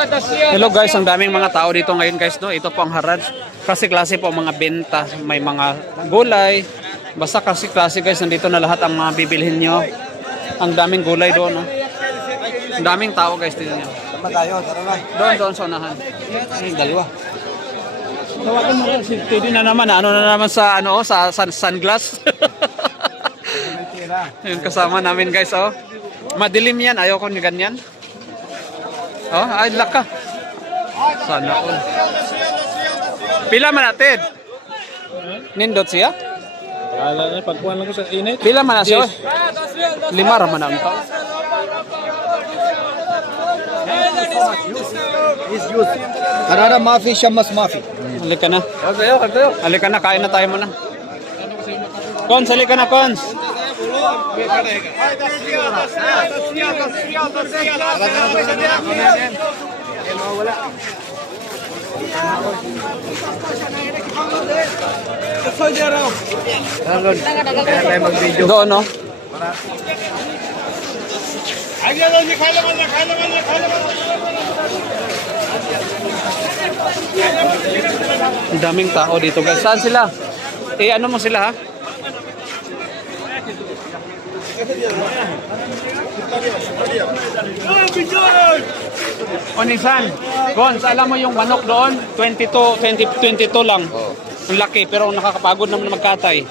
Hello guys, ang daming mga tao dito ngayon guys, no? Ito po ang Haraj. Klase-klase po mga benta, may mga gulay. Basta klase-klase guys, nandito na lahat ang mga bibilhin nyo. Ang daming gulay doon, no? Ang daming tao guys dito nyo. Doon, doon sa unahan. Ay, dalawa. Tawagan mo si Teddy na naman, ano na naman sa ano, sa sun, sunglass. Yung kasama namin guys, oh. Madilim yan, ayoko ni ganyan. Oh, ay laka. Sana all. Pila man natin? Nindot siya? Wala na, pagkuhan lang ko sa init. Pila man na siya? Lima raman ang tao. Karara mafi siya mas mafi. Halika na. Halika na, kain na tayo muna. Cons, halika na, Cons. Kaya mag-video. Doon, no? Daming tao dito guys. Saan sila? Eh, ano mo sila ha? O Nisan, Gons, alam mo yung manok doon, 22, 20, 22 lang. Ang laki, pero nakakapagod naman na magkatay.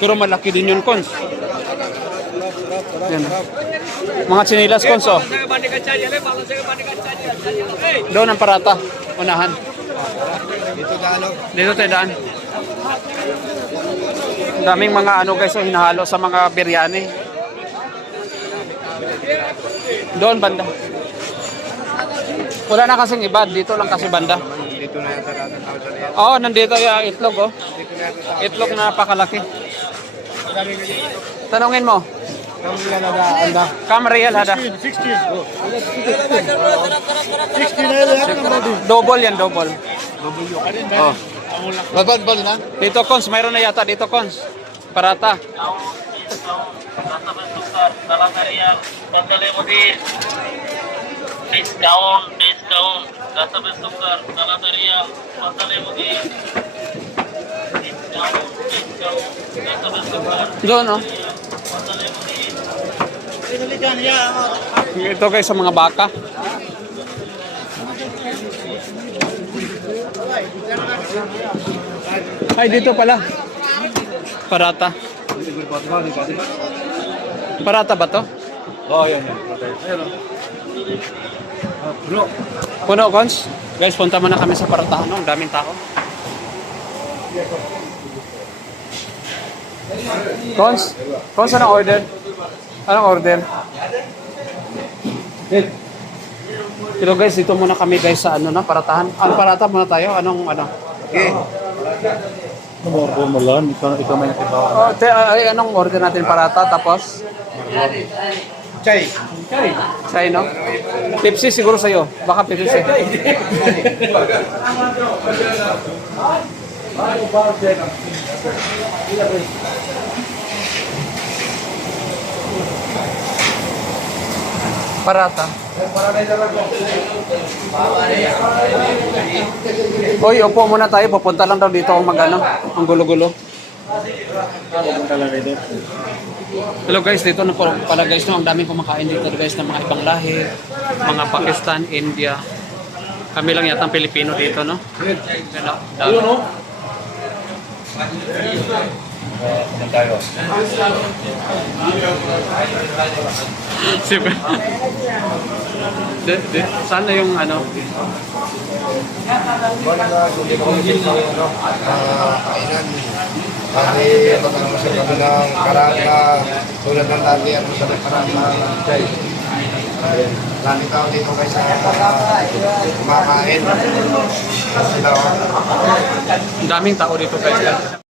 Pero malaki din yun, Cons. Yan. Mga chinilas, Cons, oh. Doon ang parata. Unahan. Dito galo. Dito tayo daan. Daming mga ano guys, oh, hinahalo sa mga biryani. Doon banda. Wala na kasing iba, dito lang kasi banda. Dito na yata natin tao sa riyan. Oo, nandito yung itlog, oh. Itlog na napakalaki. Tanungin mo, kam real hada? 60 na yan ang body. Double yan, double. Oh. Babad ba na? Dito, Cons, mayroon na yata dito, Cons. Parata. discount discount rasa besukar dalam harian Bandale Mudir discount discount rasa besukar Doon, oh. Ito guys sa mga baka. Ay, dito pala. Parata. Parata ba to? Oh, yan yan. Bro. Puno, Cons. Guys, punta muna kami sa paratahan. Ang daming tao. Cons? Cons, anong order? Anong order? Pero guys, dito muna kami guys sa ano na, paratahan. Ano parata muna tayo? Anong ano? Okay. Ano mo mo lang, ikaw, ikaw may nakibawa. Oh, te, ay, anong order natin parata tapos? Chay. Sa'yo, no? Pepsi siguro sa'yo. Baka Pepsi. Parata. Hoy, upo muna tayo. Pupunta lang daw dito ang magano, ang gulo-gulo. Hello guys, dito na pala guys, no, ang daming kumakain dito guys ng mga ibang lahi, mga Pakistan, India. Kami lang yata ang Pilipino dito, no? Ano? Siyempre. De, de, sana yung ano? Wala na, hindi ko ng ano, ah, kainan. Kasi pagkakamusin kami ng karaan na tulad ng dati at sa nakaraan na chay. Lagi tao dito kayo sa kumakain. Sila, oh. Daming tao dito guys.